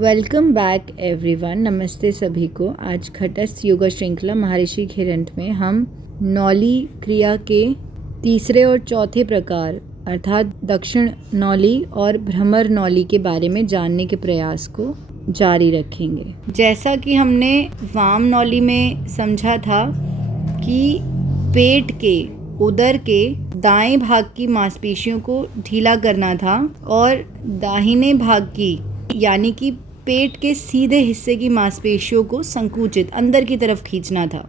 Welcome back everyone. नमस्ते सभी को। आज घटस्थ योगा श्रृंखला महर्षि घिरंट में हम नौली क्रिया के तीसरे और चौथे प्रकार अर्थात दक्षिण नौली और भ्रमर नौली के बारे में जानने के प्रयास को जारी रखेंगे। जैसा कि हमने वाम नौली में समझा था कि पेट के उदर के दाएं भाग की मांसपेशियों को ढीला करना था और दाहिने भाग की यानी कि पेट के सीधे हिस्से की मांसपेशियों को संकुचित अंदर की तरफ खींचना था।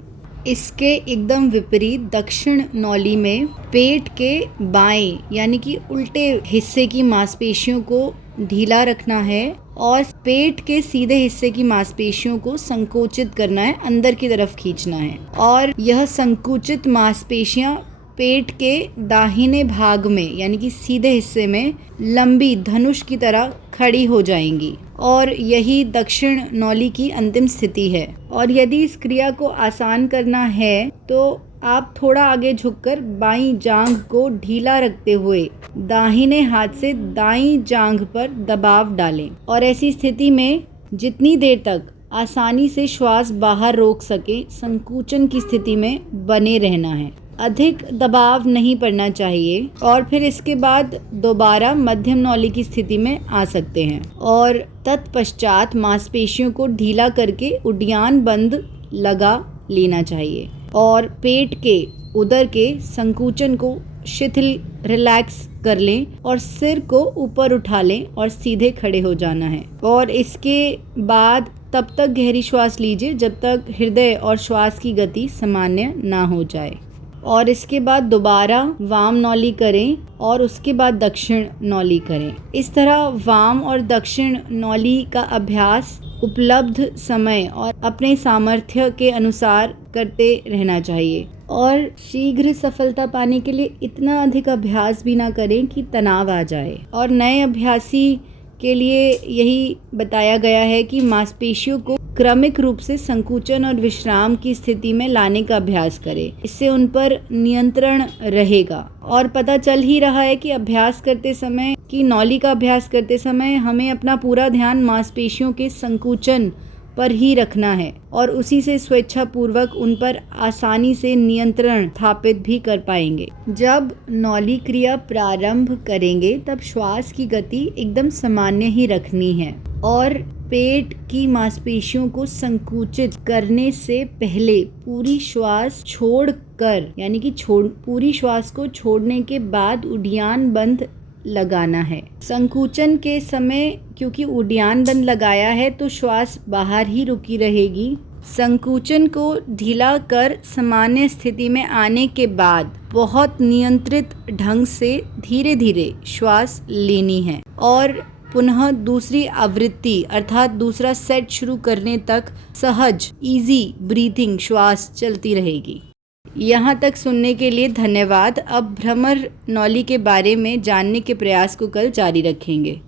इसके एकदम विपरीत दक्षिण नौली में पेट के बाएं यानी कि उल्टे हिस्से की मांसपेशियों को ढीला रखना है और पेट के सीधे हिस्से की मांसपेशियों को संकोचित करना है, अंदर की तरफ खींचना है। और यह संकुचित मांसपेशियां पेट के दाहिने भाग में यानी कि सीधे हिस्से में लंबी धनुष की तरह खड़ी हो जाएंगी और यही दक्षिण नौली की अंतिम स्थिति है। और यदि इस क्रिया को आसान करना है तो आप थोड़ा आगे झुककर बाईं जांघ को ढीला रखते हुए दाहिने हाथ से दाईं जांघ पर दबाव डालें और ऐसी स्थिति में जितनी देर तक आसानी से श्वास बाहर रोक सके संकुचन की स्थिति में बने रहना है। अधिक दबाव नहीं पड़ना चाहिए और फिर इसके बाद दोबारा मध्यम नौली की स्थिति में आ सकते हैं और तत्पश्चात मांसपेशियों को ढीला करके उड्डयन बंद लगा लेना चाहिए और पेट के उदर के संकुचन को शिथिल रिलैक्स कर लें और सिर को ऊपर उठा लें और सीधे खड़े हो जाना है। और इसके बाद तब तक गहरी श्वास लीजिए जब तक हृदय और श्वास की गति सामान्य ना हो जाए और इसके बाद दोबारा वाम नौली करें और उसके बाद दक्षिण नौली करें। इस तरह वाम और दक्षिण नौली का अभ्यास उपलब्ध समय और अपने सामर्थ्य के अनुसार करते रहना चाहिए और शीघ्र सफलता पाने के लिए इतना अधिक अभ्यास भी ना करें कि तनाव आ जाए। और नए अभ्यासी के लिए यही बताया गया है कि मांसपेशियों को क्रमिक रूप से संकुचन और विश्राम की स्थिति में लाने का अभ्यास करें। इससे उन पर नियंत्रण रहेगा। और पता चल ही रहा है कि नौली का अभ्यास करते समय हमें अपना पूरा ध्यान मांसपेशियों के संकुचन पर ही रखना है और उसी से स्वेच्छापूर्वक उन पर आसानी से नियंत्रण स्थापित भी कर पाएंगे। जब नौली क्रिया प्रारंभ करेंगे तब श्वास की गति एकदम सामान्य ही रखनी है और पेट की मांसपेशियों को संकुचित करने से पहले पूरी श्वास छोड़कर यानी कि पूरी श्वास को छोड़ने के बाद उड्डयन बंद लगाना है। संकुचन के समय क्योंकि उड्डयन बंद लगाया है तो श्वास बाहर ही रुकी रहेगी। संकुचन को ढीला कर सामान्य स्थिति में आने के बाद बहुत नियंत्रित ढंग से धीरे धीरे श्वास लेनी है और पुनः दूसरी आवृत्ति अर्थात दूसरा सेट शुरू करने तक सहज इजी ब्रीथिंग श्वास चलती रहेगी। यहाँ तक सुनने के लिए धन्यवाद। अब भ्रमर नौली के बारे में जानने के प्रयास को कल जारी रखेंगे।